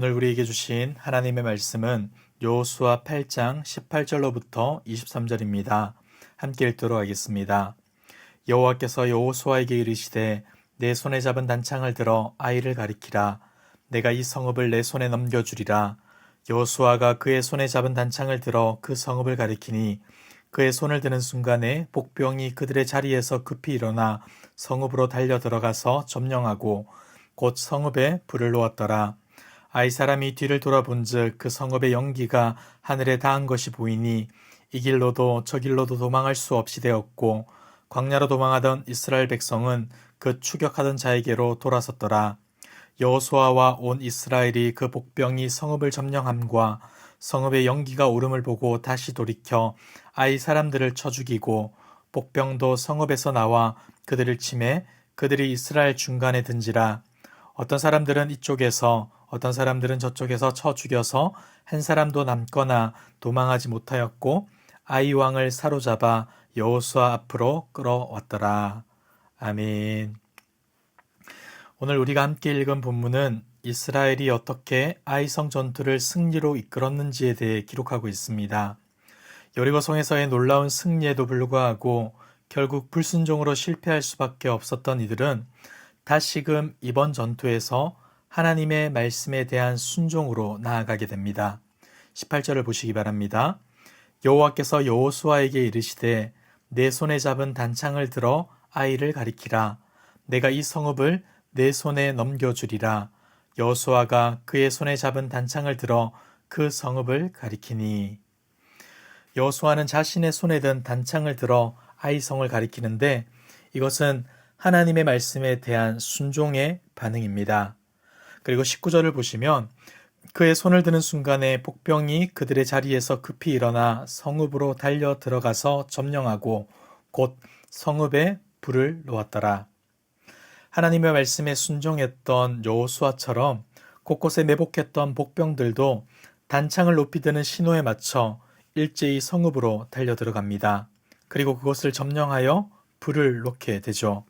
오늘 우리에게 주신 하나님의 말씀은 여호수아 8장 18절로부터 23절입니다. 함께 읽도록 하겠습니다. 여호와께서 여호수아에게 이르시되 내 손에 잡은 단창을 들어 아이를 가리키라. 내가 이 성읍을 내 손에 넘겨주리라. 여호수아가 그의 손에 잡은 단창을 들어 그 성읍을 가리키니 그의 손을 드는 순간에 복병이 그들의 자리에서 급히 일어나 성읍으로 달려 들어가서 점령하고 곧 성읍에 불을 놓았더라. 아이 사람이 뒤를 돌아본즉 그 성읍의 연기가 하늘에 닿은 것이 보이니 이 길로도 저 길로도 도망할 수 없이 되었고 광야로 도망하던 이스라엘 백성은 그 추격하던 자에게로 돌아섰더라. 여호수아와 온 이스라엘이 그 복병이 성읍을 점령함과 성읍의 연기가 오름을 보고 다시 돌이켜 아이 사람들을 쳐 죽이고 복병도 성읍에서 나와 그들을 치매 그들이 이스라엘 중간에 든지라. 어떤 사람들은 이쪽에서 어떤 사람들은 저쪽에서 쳐 죽여서 한 사람도 남거나 도망하지 못하였고 아이 왕을 사로잡아 여호수아 앞으로 끌어왔더라. 아멘. 오늘 우리가 함께 읽은 본문은 이스라엘이 어떻게 아이성 전투를 승리로 이끌었는지에 대해 기록하고 있습니다. 여리고성에서의 놀라운 승리에도 불구하고 결국 불순종으로 실패할 수밖에 없었던 이들은 다시금 이번 전투에서 하나님의 말씀에 대한 순종으로 나아가게 됩니다. 18절을 보시기 바랍니다. 여호와께서 여호수아에게 이르시되 내 손에 잡은 단창을 들어 아이를 가리키라. 내가 이 성읍을 내 손에 넘겨주리라. 여호수아가 그의 손에 잡은 단창을 들어 그 성읍을 가리키니. 여호수아는 자신의 손에 든 단창을 들어 아이성을 가리키는데 이것은 하나님의 말씀에 대한 순종의 반응입니다. 그리고 19절을 보시면 그의 손을 드는 순간에 복병이 그들의 자리에서 급히 일어나 성읍으로 달려 들어가서 점령하고 곧 성읍에 불을 놓았더라. 하나님의 말씀에 순종했던 여호수아처럼 곳곳에 매복했던 복병들도 단창을 높이 드는 신호에 맞춰 일제히 성읍으로 달려 들어갑니다. 그리고 그것을 점령하여 불을 놓게 되죠.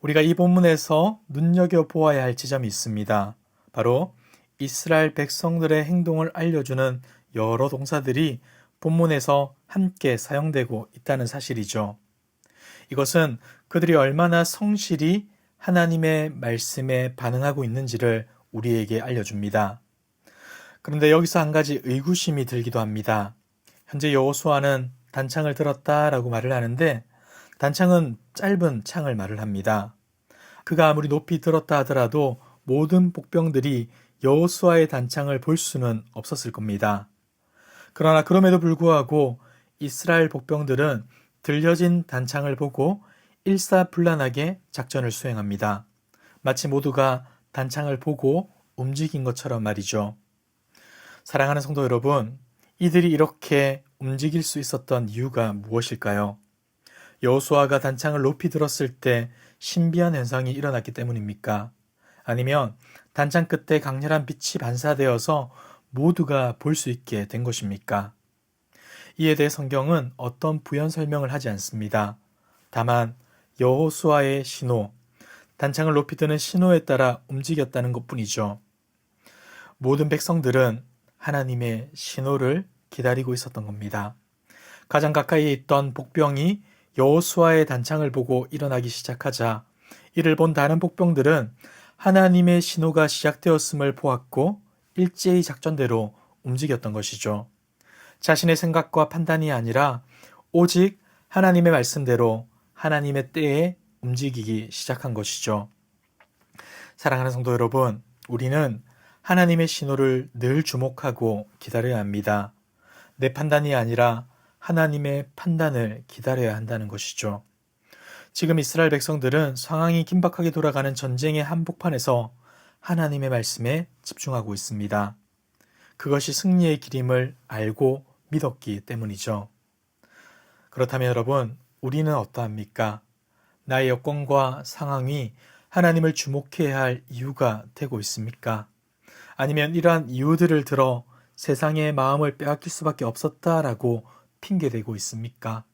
우리가 이 본문에서 눈여겨보아야 할 지점이 있습니다. 바로 이스라엘 백성들의 행동을 알려주는 여러 동사들이 본문에서 함께 사용되고 있다는 사실이죠. 이것은 그들이 얼마나 성실히 하나님의 말씀에 반응하고 있는지를 우리에게 알려줍니다. 그런데 여기서 한 가지 의구심이 들기도 합니다. 현재 여호수아는 단창을 들었다라고 말을 하는데 단창은 짧은 창을 말을 합니다. 그가 아무리 높이 들었다 하더라도 모든 복병들이 여호수아의 단창을 볼 수는 없었을 겁니다. 그러나 그럼에도 불구하고 이스라엘 복병들은 들려진 단창을 보고 일사불란하게 작전을 수행합니다. 마치 모두가 단창을 보고 움직인 것처럼 말이죠. 사랑하는 성도 여러분, 이들이 이렇게 움직일 수 있었던 이유가 무엇일까요? 여호수아가 단창을 높이 들었을 때 신비한 현상이 일어났기 때문입니까? 아니면 단창 끝에 강렬한 빛이 반사되어서 모두가 볼 수 있게 된 것입니까? 이에 대해 성경은 어떤 부연 설명을 하지 않습니다. 다만 여호수아의 신호, 단창을 높이 드는 신호에 따라 움직였다는 것뿐이죠. 모든 백성들은 하나님의 신호를 기다리고 있었던 겁니다. 가장 가까이에 있던 복병이 여호수아의 단창을 보고 일어나기 시작하자 이를 본 다른 복병들은 하나님의 신호가 시작되었음을 보았고 일제히 작전대로 움직였던 것이죠. 자신의 생각과 판단이 아니라 오직 하나님의 말씀대로 하나님의 때에 움직이기 시작한 것이죠. 사랑하는 성도 여러분, 우리는 하나님의 신호를 늘 주목하고 기다려야 합니다. 내 판단이 아니라 하나님의 판단을 기다려야 한다는 것이죠. 지금 이스라엘 백성들은 상황이 긴박하게 돌아가는 전쟁의 한복판에서 하나님의 말씀에 집중하고 있습니다. 그것이 승리의 길임을 알고 믿었기 때문이죠. 그렇다면 여러분, 우리는 어떠합니까? 나의 여건과 상황이 하나님을 주목해야 할 이유가 되고 있습니까? 아니면 이러한 이유들을 들어 세상의 마음을 빼앗길 수밖에 없었다라고 핑계대고 있습니까?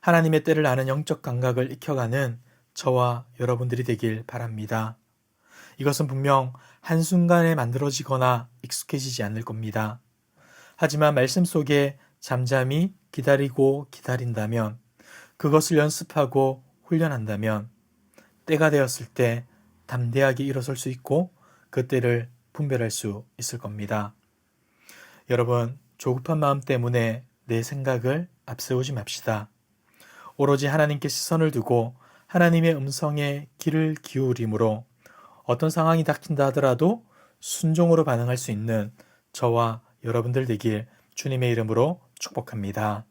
하나님의 때를 아는 영적 감각을 익혀가는 저와 여러분들이 되길 바랍니다. 이것은 분명 한순간에 만들어지거나 익숙해지지 않을 겁니다. 하지만 말씀 속에 잠잠히 기다리고 기다린다면, 그것을 연습하고 훈련한다면 때가 되었을 때 담대하게 일어설 수 있고 그 때를 분별할 수 있을 겁니다. 여러분, 조급한 마음 때문에 내 생각을 앞세우지 맙시다. 오로지 하나님께 시선을 두고 하나님의 음성에 귀를 기울임으로 어떤 상황이 닥친다 하더라도 순종으로 반응할 수 있는 저와 여러분들 되길 주님의 이름으로 축복합니다.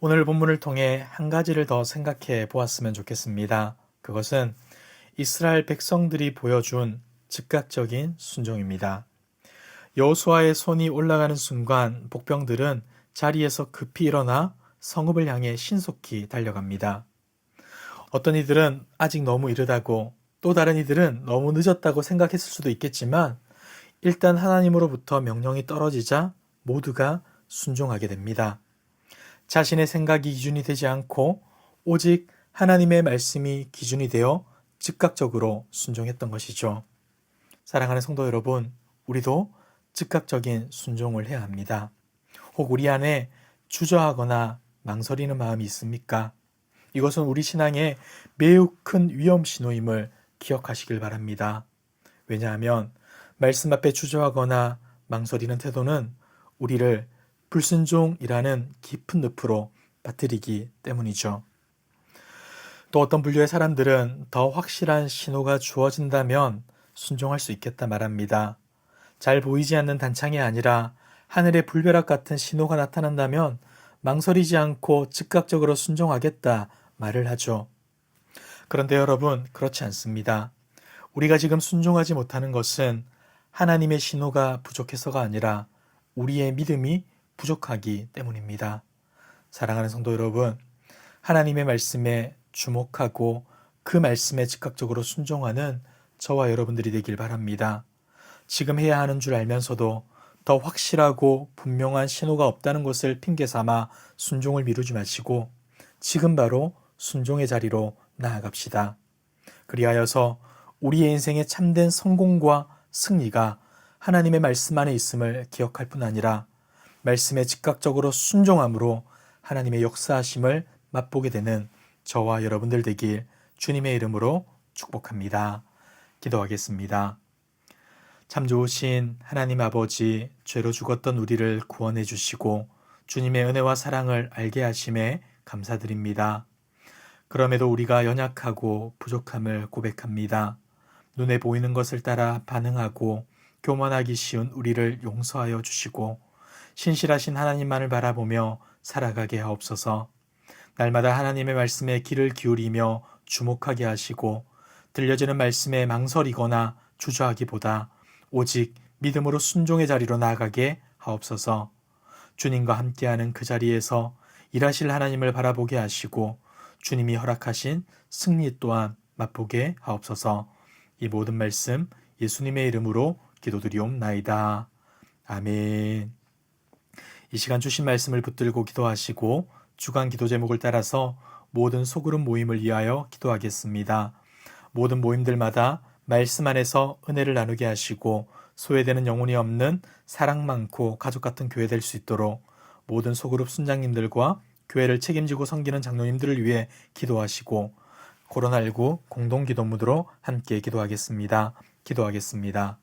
오늘 본문을 통해 한 가지를 더 생각해 보았으면 좋겠습니다. 그것은 이스라엘 백성들이 보여준 즉각적인 순종입니다. 여호수아의 손이 올라가는 순간 복병들은 자리에서 급히 일어나 성읍을 향해 신속히 달려갑니다. 어떤 이들은 아직 너무 이르다고, 또 다른 이들은 너무 늦었다고 생각했을 수도 있겠지만 일단 하나님으로부터 명령이 떨어지자 모두가 순종하게 됩니다. 자신의 생각이 기준이 되지 않고 오직 하나님의 말씀이 기준이 되어 즉각적으로 순종했던 것이죠. 사랑하는 성도 여러분, 우리도 즉각적인 순종을 해야 합니다. 혹 우리 안에 주저하거나 망설이는 마음이 있습니까? 이것은 우리 신앙에 매우 큰 위험 신호임을 기억하시길 바랍니다. 왜냐하면 말씀 앞에 주저하거나 망설이는 태도는 우리를 불순종이라는 깊은 늪으로 빠뜨리기 때문이죠. 또 어떤 분류의 사람들은 더 확실한 신호가 주어진다면 순종할 수 있겠다 말합니다. 잘 보이지 않는 단창이 아니라 하늘의 불벼락 같은 신호가 나타난다면 망설이지 않고 즉각적으로 순종하겠다 말을 하죠. 그런데 여러분, 그렇지 않습니다. 우리가 지금 순종하지 못하는 것은 하나님의 신호가 부족해서가 아니라 우리의 믿음이 부족하기 때문입니다. 사랑하는 성도 여러분, 하나님의 말씀에 주목하고 그 말씀에 즉각적으로 순종하는 저와 여러분들이 되길 바랍니다. 지금 해야 하는 줄 알면서도 더 확실하고 분명한 신호가 없다는 것을 핑계 삼아 순종을 미루지 마시고 지금 바로 순종의 자리로 나아갑시다. 그리하여서 우리의 인생의 참된 성공과 승리가 하나님의 말씀 안에 있음을 기억할 뿐 아니라 말씀에 즉각적으로 순종함으로 하나님의 역사하심을 맛보게 되는 저와 여러분들 되길 주님의 이름으로 축복합니다. 기도하겠습니다. 참 좋으신 하나님 아버지, 죄로 죽었던 우리를 구원해 주시고 주님의 은혜와 사랑을 알게 하심에 감사드립니다. 그럼에도 우리가 연약하고 부족함을 고백합니다. 눈에 보이는 것을 따라 반응하고 교만하기 쉬운 우리를 용서하여 주시고 신실하신 하나님만을 바라보며 살아가게 하옵소서. 날마다 하나님의 말씀에 귀를 기울이며 주목하게 하시고 들려지는 말씀에 망설이거나 주저하기보다 오직 믿음으로 순종의 자리로 나아가게 하옵소서. 주님과 함께하는 그 자리에서 일하실 하나님을 바라보게 하시고 주님이 허락하신 승리 또한 맛보게 하옵소서. 이 모든 말씀 예수님의 이름으로 기도드리옵나이다. 아멘. 이 시간 주신 말씀을 붙들고 기도하시고 주간 기도 제목을 따라서 모든 소그룹 모임을 위하여 기도하겠습니다. 모든 모임들마다 말씀 안에서 은혜를 나누게 하시고 소외되는 영혼이 없는 사랑 많고 가족 같은 교회 될 수 있도록 모든 소그룹 순장님들과 교회를 책임지고 섬기는 장로님들을 위해 기도하시고 코로나19 공동기도문으로 함께 기도하겠습니다. 기도하겠습니다.